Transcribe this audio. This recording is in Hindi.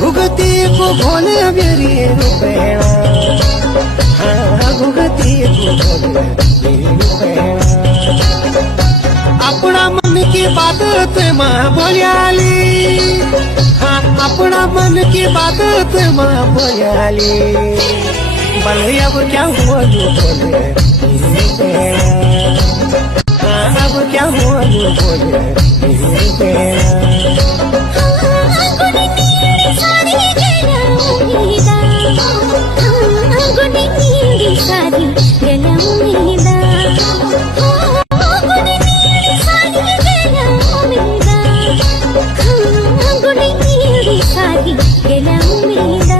भुगती को भोले मेरी रुपैया, हाँ भुगती को भोले मेरी रुपैया। अपना मन की बात तुम बोलियाली, हाँ अपना मन की बात तुम बोलियाली। भले अब क्या हुआ जो बोले मेरी रुपैया, हाँ अब क्या हुआ जो बोले मेरी रुपैया। गेल्या उमेदा